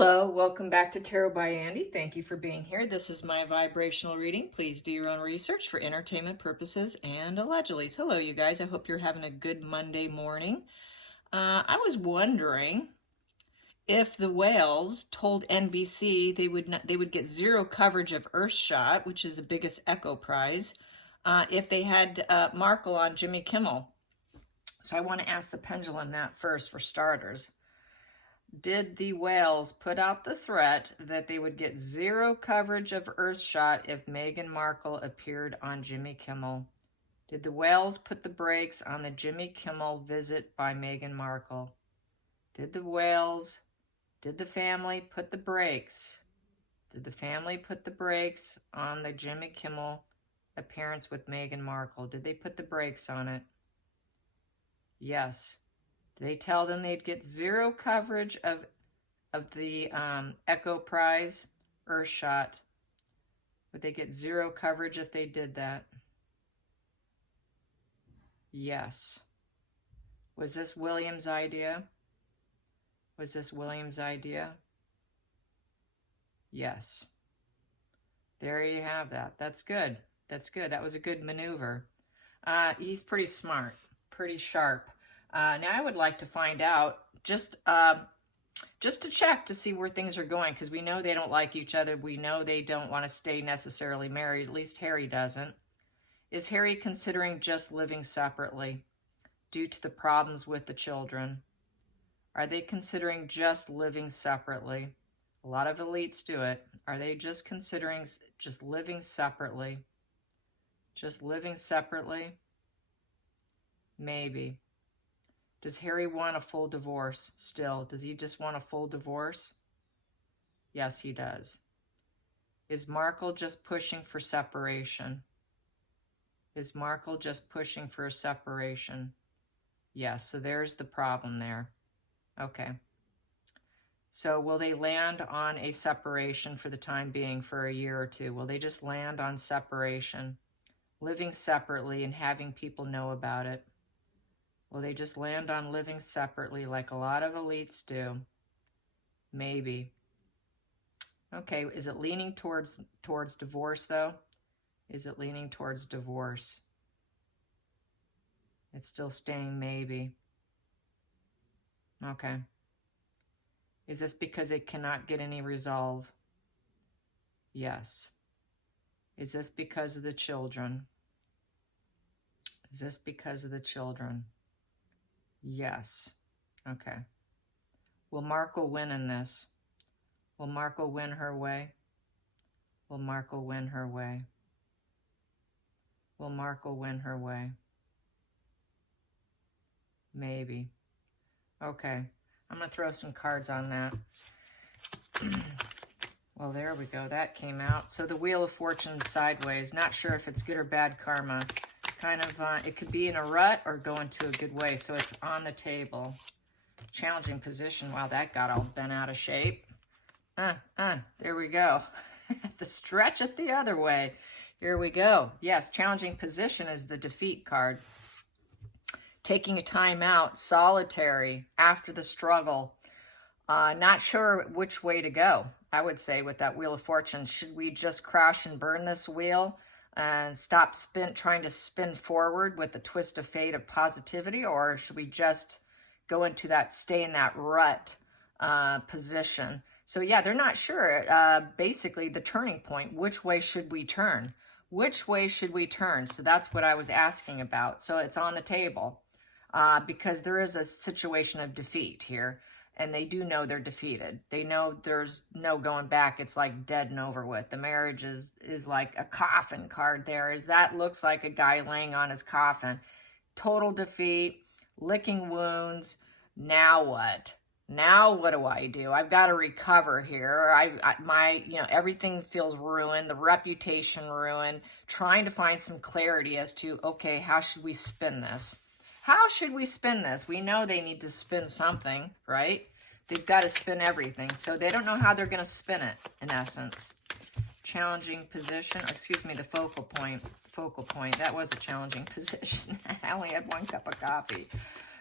Hello, welcome back to Tarot by Andy. Thank you for being here. This is my vibrational reading. Please do your own research for entertainment purposes and allegedly. Hello, you guys. I hope you're having a good Monday morning. I was wondering if the whales told NBC they would get zero coverage of Earthshot, which is the biggest Echo Prize, if they had Markle on Jimmy Kimmel. So I want to ask the pendulum that first for starters. Did the whales put out the threat that they would get zero coverage of Earthshot if Meghan Markle appeared on Jimmy Kimmel? Did the whales put the brakes on the Jimmy Kimmel visit by Meghan Markle? Did the family put the brakes? Did the family put the brakes on the Jimmy Kimmel appearance with Meghan Markle? Did they put the brakes on it? Yes. They tell them they'd get zero coverage of the Echo Prize, Earthshot. Would they get zero coverage if they did that? Yes. Was this William's idea? Was this William's idea? Yes. There you have that. That's good. That's good. That was a good maneuver. He's pretty smart, pretty sharp. Now I would like to find out, just to check to see where things are going, because we know they don't like each other. We know they don't want to stay necessarily married. At least Harry doesn't. Is Harry considering just living separately due to the problems with the children? Are they considering just living separately? A lot of elites do it. Are they just considering just living separately? Just living separately? Maybe. Does Harry want a full divorce still? Does he just want a full divorce? Yes, he does. Is Markle just pushing for separation? Is Markle just pushing for a separation? Yes, so there's the problem there. Okay. So will they land on a separation for the time being for a year or two? Will they just land on separation, living separately and having people know about it? Will they just land on living separately like a lot of elites do? Maybe. Okay, is it leaning towards divorce though? Is it leaning towards divorce? It's still staying maybe. Okay. Is this because they cannot get any resolve? Yes. Is this because of the children? Is this because of the children? Yes. Okay. Will Markle win in this? Will Markle win her way? Will Markle win her way? Will Markle win her way? Maybe. Okay. I'm going to throw some cards on that. Well, there we go. That came out. So the Wheel of Fortune sideways. Not sure if it's good or bad karma. Kind of, it could be in a rut or go into a good way. So it's on the table. Challenging position. Wow, that got all bent out of shape. There we go. The stretch it the other way. Here we go. Yes, challenging position is the defeat card. Taking a time out, solitary, after the struggle. Not sure which way to go, I would say, with that Wheel of Fortune. Should we just crash and burn this wheel and stop trying to spin forward with the twist of fate of positivity, or should we just go into that, stay in that rut position? So yeah, they're not sure. Basically, the turning point, which way should we turn? Which way should we turn? So that's what I was asking about. So it's on the table because there is a situation of defeat here. And they do know they're defeated. They know there's no going back. It's like dead and over with. The marriage is like a coffin card there. That looks like a guy laying on his coffin. Total defeat, licking wounds. Now what? Now what do I do? I've got to recover here. Everything feels ruined. The reputation ruined. Trying to find some clarity as to, okay, how should we spin this? How should we spin this? We know they need to spin something, right? They've got to spin everything. So they don't know how they're going to spin it, in essence. Challenging position. Excuse me, the focal point. That was a challenging position. I only had one cup of coffee.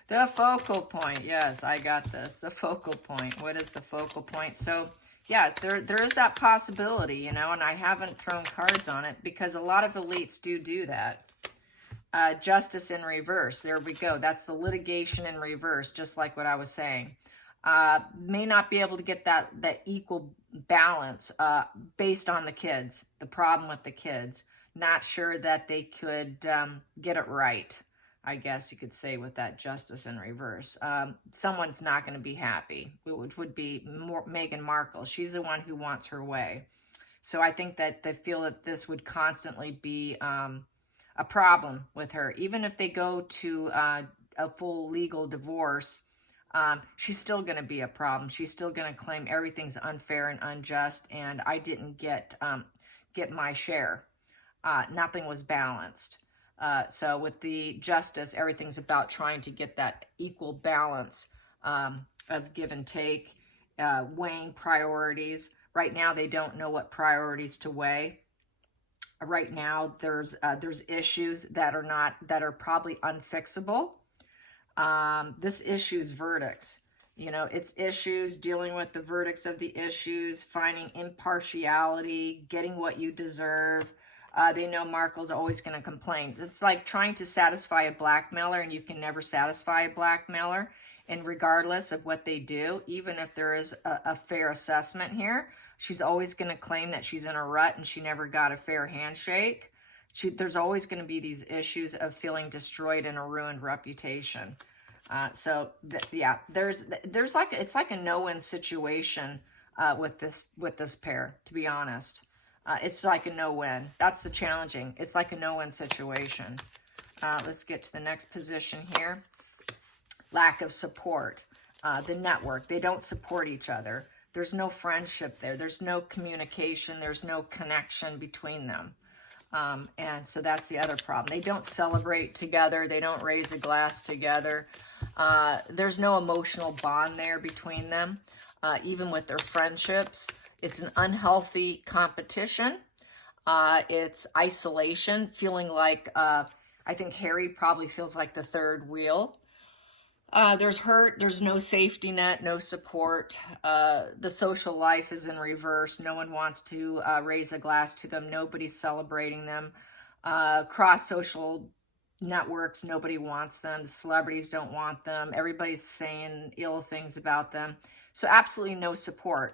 The focal point. Yes, I got this. The focal point. What is the focal point? So, yeah, there is that possibility, you know, and I haven't thrown cards on it because a lot of elites do that. Justice in reverse. There we go. That's the litigation in reverse, just like what I was saying. May not be able to get that equal balance based on the kids, the problem with the kids. Not sure that they could get it right, I guess you could say, with that justice in reverse. Someone's not going to be happy, which would be Meghan Markle. She's the one who wants her way. So I think that they feel that this would constantly be a problem with her. Even if they go to a full legal divorce, she's still going to be a problem. She's still going to claim everything's unfair and unjust, and I didn't get my share. Nothing was balanced. So with the justice, everything's about trying to get that equal balance of give and take, weighing priorities. Right now, they don't know what priorities to weigh. Right now, there's issues that are probably unfixable. This issue's verdicts. You know, it's issues, dealing with the verdicts of the issues, finding impartiality, getting what you deserve. They know Markle's always going to complain. It's like trying to satisfy a blackmailer, and you can never satisfy a blackmailer. And regardless of what they do, even if there is a fair assessment here, she's always going to claim that she's in a rut and she never got a fair handshake. There's always going to be these issues of feeling destroyed and a ruined reputation. Yeah, it's like a no-win situation with this pair, to be honest. It's like a no-win. That's the challenging. It's like a no-win situation. Let's get to the next position here. Lack of support. The network. They don't support each other. There's no friendship there. There's no communication. There's no connection between them. And so that's the other problem. They don't celebrate together. They don't raise a glass together. There's no emotional bond there between them, even with their friendships. It's an unhealthy competition. It's isolation, feeling like, I think Harry probably feels like the third wheel. There's hurt, there's no safety net, no support. The social life is in reverse. No one wants to raise a glass to them. Nobody's celebrating them. Cross social networks, nobody wants them. The celebrities don't want them. Everybody's saying ill things about them. So absolutely no support.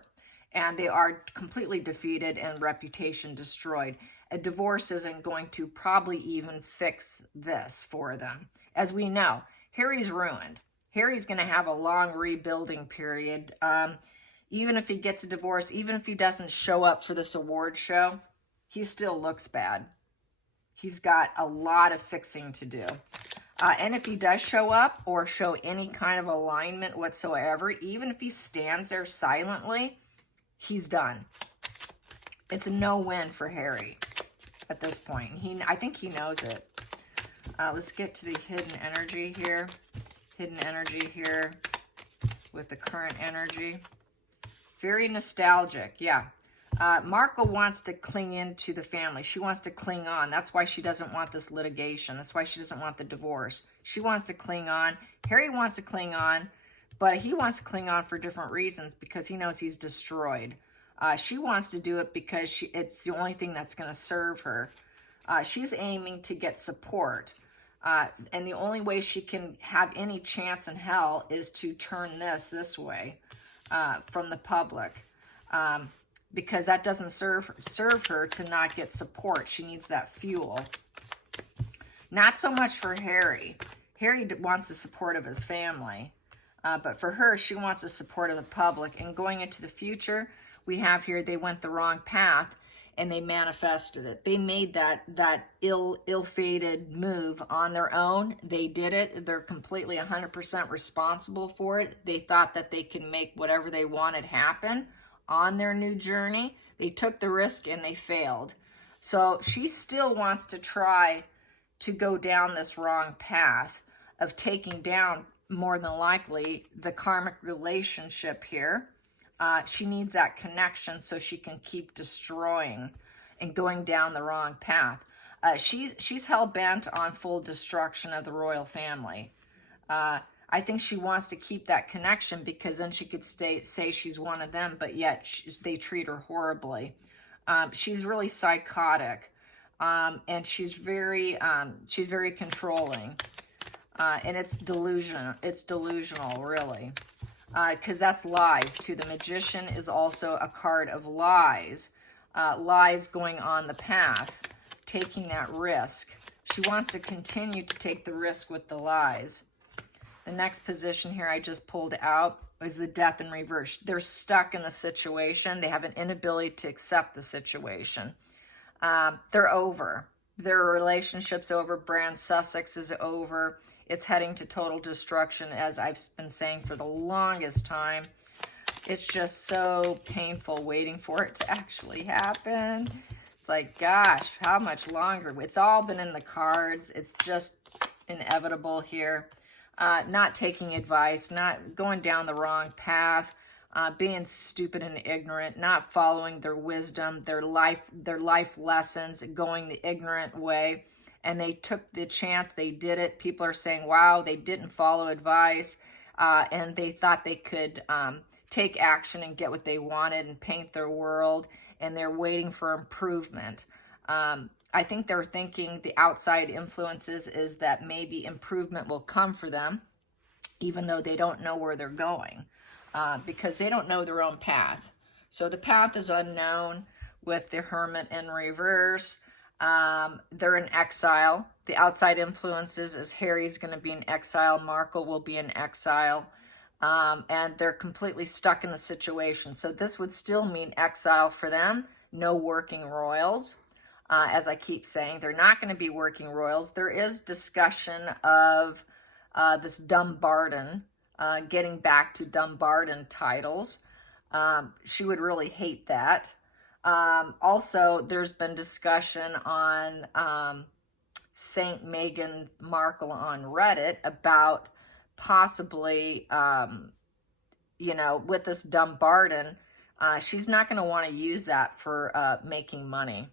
And they are completely defeated and reputation destroyed. A divorce isn't going to probably even fix this for them. As we know, Harry's ruined. Harry's going to have a long rebuilding period. Even if he gets a divorce, even if he doesn't show up for this award show, he still looks bad. He's got a lot of fixing to do. And if he does show up or show any kind of alignment whatsoever, even if he stands there silently, he's done. It's a no-win for Harry at this point. I think he knows it. Let's get to the hidden energy here. Hidden energy here with the current energy. Very nostalgic, yeah. Markle wants to cling into the family. She wants to cling on. That's why she doesn't want this litigation. That's why she doesn't want the divorce. She wants to cling on. Harry wants to cling on, but he wants to cling on for different reasons because he knows he's destroyed. She wants to do it because it's the only thing that's going to serve her. She's aiming to get support. And the only way she can have any chance in hell is to turn this way from the public. Because that doesn't serve her to not get support. She needs that fuel. Not so much for Harry. Harry wants the support of his family. But for her, she wants the support of the public. And going into the future, we have here, they went the wrong path and they manifested it. They made that ill-fated move on their own. They did it. They're completely 100% responsible for it. They thought that they could make whatever they wanted happen on their new journey. They took the risk and they failed. So she still wants to try to go down this wrong path of taking down, more than likely, the karmic relationship here. She needs that connection so she can keep destroying and going down the wrong path. She's hell-bent on full destruction of the royal family. I think she wants to keep that connection because then she could say she's one of them, but yet they treat her horribly. She's really psychotic, and she's very controlling, and it's delusional. It's delusional, really, because that's lies too. The Magician is also a card of lies, lies going on the path, taking that risk. She wants to continue to take the risk with the lies. The next position here I just pulled out is the Death in reverse. They're stuck in the situation. They have an inability to accept the situation. They're over. Their relationship's over. Bran Sussex is over. It's heading to total destruction, as I've been saying for the longest time. It's just so painful waiting for it to actually happen. It's like, gosh, how much longer? It's all been in the cards. It's just inevitable here. Not taking advice, not going down the wrong path, being stupid and ignorant, not following their wisdom, their life lessons, going the ignorant way. And they took the chance, they did it. People are saying, wow, they didn't follow advice, and they thought they could take action and get what they wanted and paint their world, and they're waiting for improvement. I think they're thinking the outside influences is that maybe improvement will come for them, even though they don't know where they're going, because they don't know their own path. So the path is unknown with the Hermit in reverse. They're in exile. The outside influences is Harry's going to be in exile. Markle will be in exile. And they're completely stuck in the situation. So this would still mean exile for them. No working royals. As I keep saying, they're not going to be working royals. There is discussion of this Dumbarton, getting back to Dumbarton titles. She would really hate that. Also, there's been discussion on St. Meghan Markle on Reddit about possibly, with this Dumbarton, she's not going to want to use that for making money.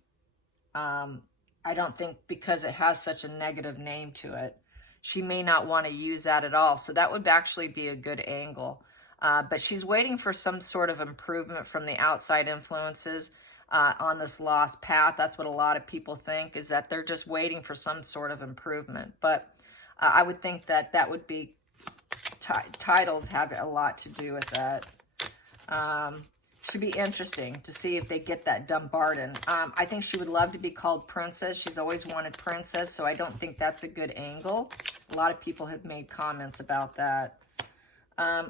I don't think, because it has such a negative name to it, she may not want to use that at all. So that would actually be a good angle. But she's waiting for some sort of improvement from the outside influences on this lost path. That's what a lot of people think, is that they're just waiting for some sort of improvement. But I would think that that would be, titles have a lot to do with that. Should be interesting to see if they get that Dumbarton. I think she would love to be called Princess. She's always wanted Princess, so I don't think that's a good angle. A lot of people have made comments about that.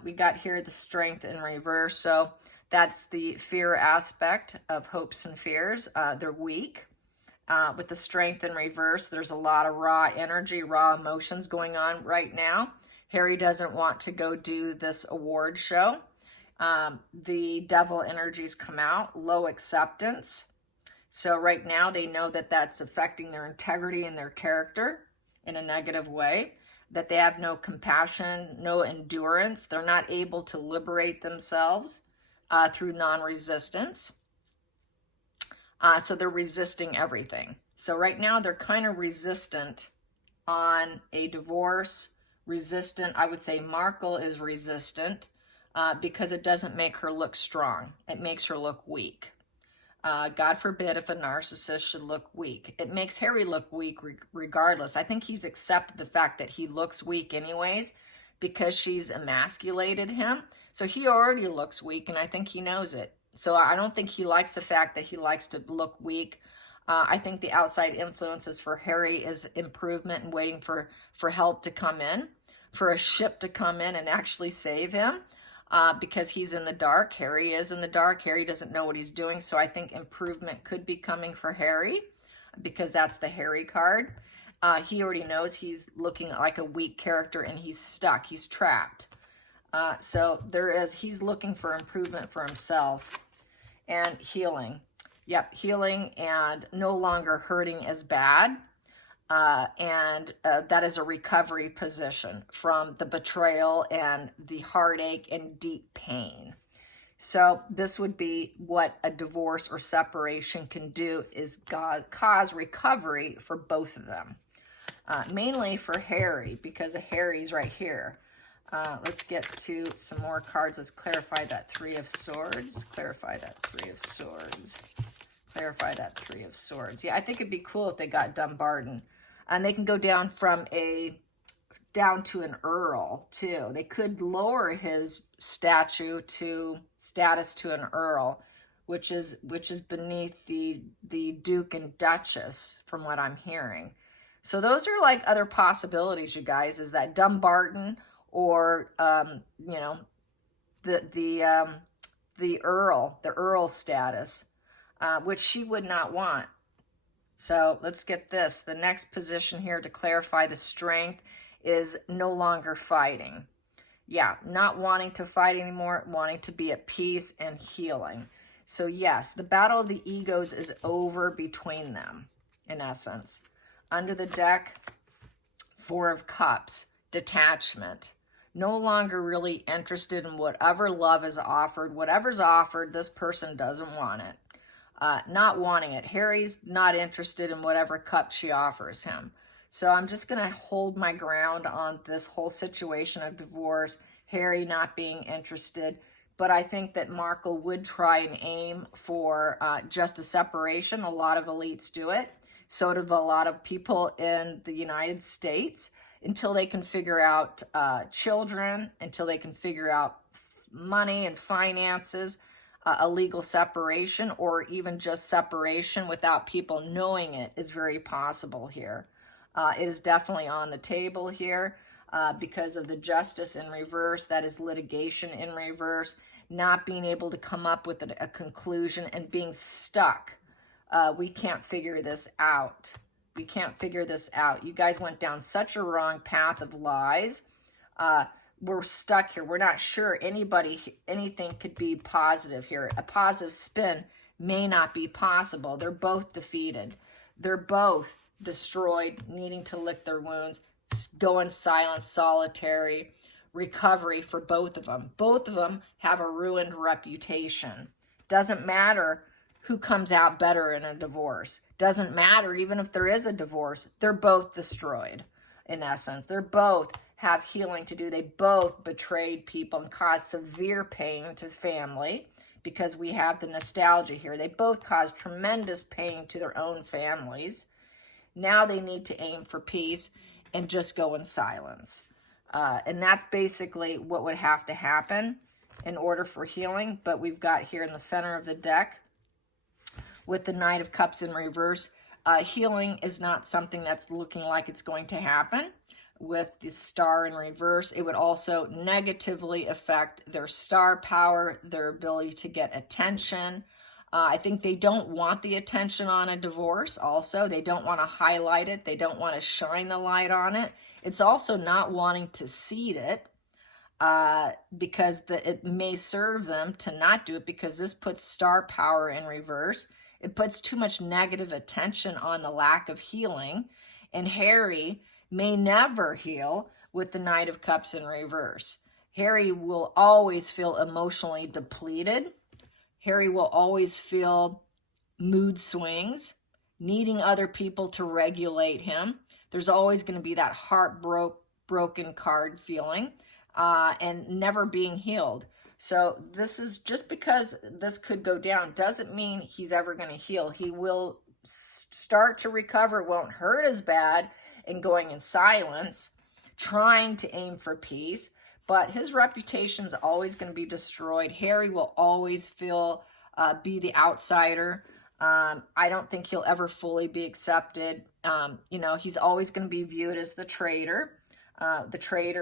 We got here the Strength in reverse, so that's the fear aspect of hopes and fears. They're weak. With the Strength in reverse, there's a lot of raw energy, raw emotions going on right now. Harry doesn't want to go do this award show. The Devil energies come out, low acceptance. So right now they know that that's affecting their integrity and their character in a negative way, that they have no compassion, no endurance. They're not able to liberate themselves through non-resistance. So they're resisting everything. So right now they're kind of resistant on a divorce, resistant. I would say Markle is resistant. Because it doesn't make her look strong. It makes her look weak. God forbid if a narcissist should look weak. It makes Harry look weak regardless. I think he's accepted the fact that he looks weak anyways because she's emasculated him. So he already looks weak, and I think he knows it. So I don't think he likes the fact that he likes to look weak. I think the outside influences for Harry is improvement and waiting for help to come in, for a ship to come in and actually save him. Because he's in the dark. Harry is in the dark. Harry doesn't know what he's doing. So I think improvement could be coming for Harry because that's the Harry card. He already knows he's looking like a weak character and he's stuck. He's trapped. So he's looking for improvement for himself and healing. Yep, healing and no longer hurting as bad. And that is a recovery position from the betrayal and the heartache and deep pain. So this would be what a divorce or separation can do, is cause recovery for both of them. Mainly for Harry, because Harry's right here. Let's get to some more cards. Let's clarify that Three of Swords. Clarify that Three of Swords. Clarify that Three of Swords. Yeah, I think it'd be cool if they got Dumbarton. And they can go down from down to an Earl, too. They could lower his status to an Earl, which is beneath the Duke and Duchess, from what I'm hearing. So those are like other possibilities, you guys, is that Dumbarton or you know, the Earl status, which she would not want. So let's get this. The next position here to clarify the strength is no longer fighting. Yeah, not wanting to fight anymore, wanting to be at peace and healing. So yes, the battle of the egos is over between them, in essence. Under the deck, Four of Cups, detachment. No longer really interested in whatever love is offered. Whatever's offered, this person doesn't want it. Not wanting it. Harry's not interested in whatever cup she offers him. So I'm just going to hold my ground on this whole situation of divorce, Harry not being interested. But I think that Markle would try and aim for just a separation. A lot of elites do it. So do a lot of people in the United States, until they can figure out children, until they can figure out money and finances, a legal separation, or even just separation without people knowing it is very possible here. It is definitely on the table here because of the justice in reverse. That is litigation in reverse, not being able to come up with a conclusion and being stuck. We can't figure this out. We can't figure this out. You guys went down such a wrong path of lies. We're stuck here. We're not sure anything could be positive here. A positive spin may not be possible. They're both defeated. They're both destroyed, needing to lick their wounds, go in silent, solitary recovery for both of them. Both of them have a ruined reputation. Doesn't matter who comes out better in a divorce. Doesn't matter even if there is a divorce. They're both destroyed, in essence. They're both have healing to do. They both betrayed people and caused severe pain to family, because we have the nostalgia here. They both caused tremendous pain to their own families. Now they need to aim for peace and just go in silence. And that's basically what would have to happen in order for healing. But we've got here in the center of the deck, with the Knight of Cups in reverse, healing is not something that's looking like it's going to happen. With the Star in reverse, it would also negatively affect their star power, their ability to get attention. I think they don't want the attention on a divorce also. They don't want to highlight it. They don't want to shine the light on it. It's also not wanting to seed it because it may serve them to not do it, because this puts star power in reverse. It puts too much negative attention on the lack of healing. And Harry may never heal with the Knight of Cups in reverse. Harry will always feel emotionally depleted. Harry will always feel mood swings, needing other people to regulate him. There's always going to be that heartbroken card feeling and never being healed. So this is just because this could go down doesn't mean he's ever going to heal. He will start to recover. It won't hurt as bad in going in silence, trying to aim for peace. But his reputation is always going to be destroyed. Harry will always be the outsider. I don't think he'll ever fully be accepted. He's always going to be viewed as the traitor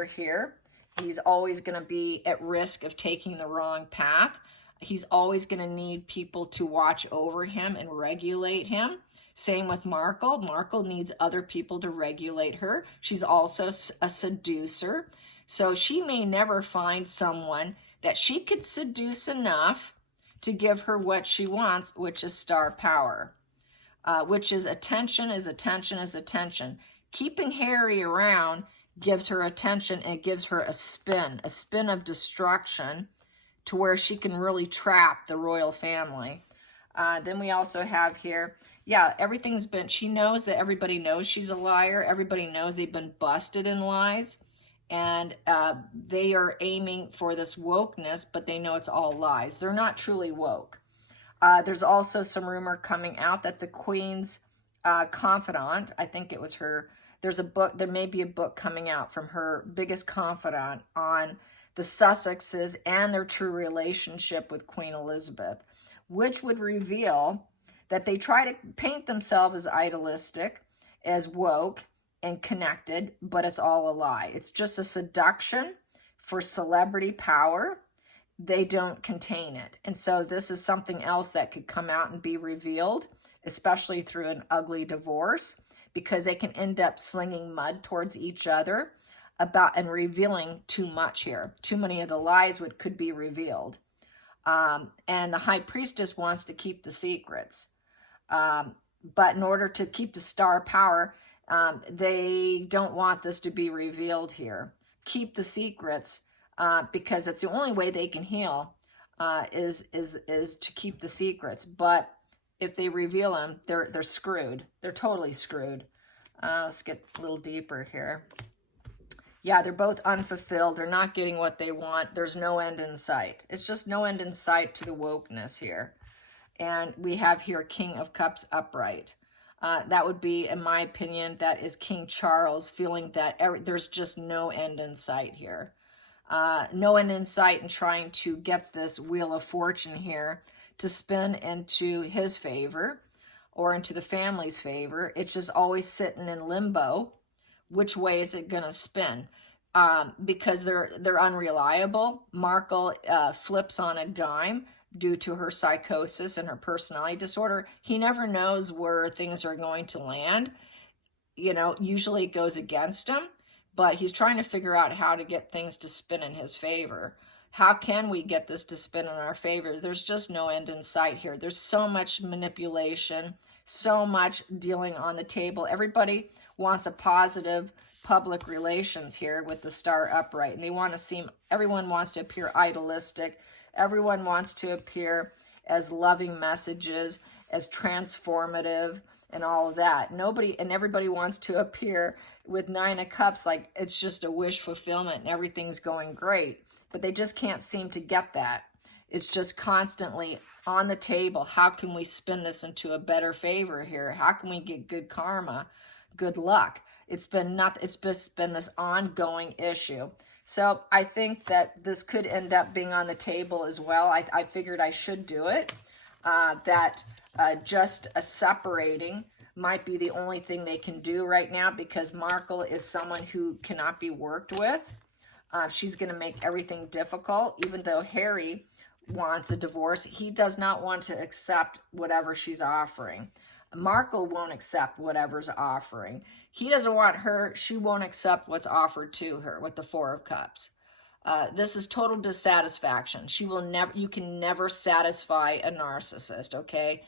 here. He's always going to be at risk of taking the wrong path. He's always going to need people to watch over him and regulate him. Same with Markle. Markle needs other people to regulate her. She's also a seducer. So she may never find someone that she could seduce enough to give her what she wants, which is star power, which is attention is attention is attention. Keeping Harry around gives her attention, and it gives her a spin of destruction, to where she can really trap the royal family. Then we also have here, she knows that everybody knows she's a liar. Everybody knows they've been busted in lies. And they are aiming for this wokeness, but they know it's all lies. They're not truly woke. There's also some rumor coming out that the Queen's confidant, I think it was her, there may be a book coming out from her biggest confidant on the Sussexes and their true relationship with Queen Elizabeth, which would reveal that they try to paint themselves as idealistic, as woke and connected, but it's all a lie. It's just a seduction for celebrity power. They don't contain it. And so this is something else that could come out and be revealed, especially through an ugly divorce, because they can end up slinging mud towards each other about and revealing too much here. Too many of the lies could be revealed. And the high priestess wants to keep the secrets. But in order to keep the star power, they don't want this to be revealed here. Keep the secrets, because it's the only way they can heal, is to keep the secrets. But if they reveal them, they're screwed. They're totally screwed. Let's get a little deeper here. Yeah, they're both unfulfilled. They're not getting what they want. There's no end in sight. It's just no end in sight to the wokeness here. And we have here King of Cups upright. That would be, in my opinion, that is King Charles feeling that there's just no end in sight here. No end in sight in trying to get this Wheel of Fortune here to spin into his favor or into the family's favor. It's just always sitting in limbo. Which way is it going to spin? Because they're unreliable. Markle flips on a dime due to her psychosis and her personality disorder. He never knows where things are going to land. You know, usually it goes against him, but he's trying to figure out how to get things to spin in his favor. How can we get this to spin in our favor? There's just no end in sight here. There's so much manipulation, so much dealing on the table. Everybody wants a positive public relations here with the star upright, and they want to seem, everyone wants to appear idealistic. Everyone wants to appear as loving messages, as transformative, and all of that. Everybody wants to appear with 9 of Cups like it's just a wish fulfillment and everything's going great. But they just can't seem to get that. It's just constantly on the table. How can we spin this into a better favor here? How can we get good karma, good luck? It's just been this ongoing issue. So I think that this could end up being on the table as well. I figured I should do it. Just a separating might be the only thing they can do right now, because Markle is someone who cannot be worked with. She's going to make everything difficult. Even though Harry wants a divorce, he does not want to accept whatever she's offering. Markle won't accept whatever's offering. He doesn't want her. She won't accept what's offered to her with the 4 of Cups. This is total dissatisfaction. You can never satisfy a narcissist, okay?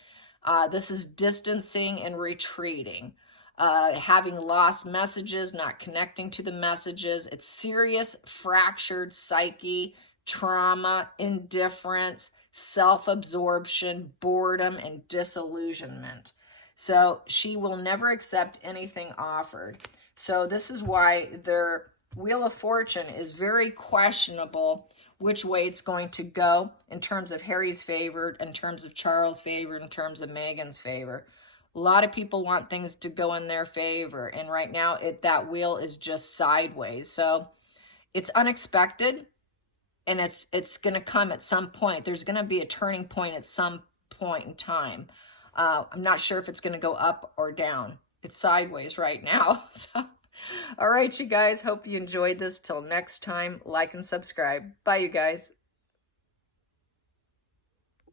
This is distancing and retreating. Having lost messages, not connecting to the messages. It's serious, fractured psyche, trauma, indifference, self-absorption, boredom, and disillusionment. So she will never accept anything offered. So this is why their Wheel of Fortune is very questionable which way it's going to go in terms of Harry's favor, in terms of Charles' favor, in terms of Meghan's favor. A lot of people want things to go in their favor, and right now that wheel is just sideways. So it's unexpected, and it's going to come at some point. There's going to be a turning point at some point in time. I'm not sure if it's going to go up or down. It's sideways right now. So, all right, you guys. Hope you enjoyed this. Till next time, like and subscribe. Bye, you guys.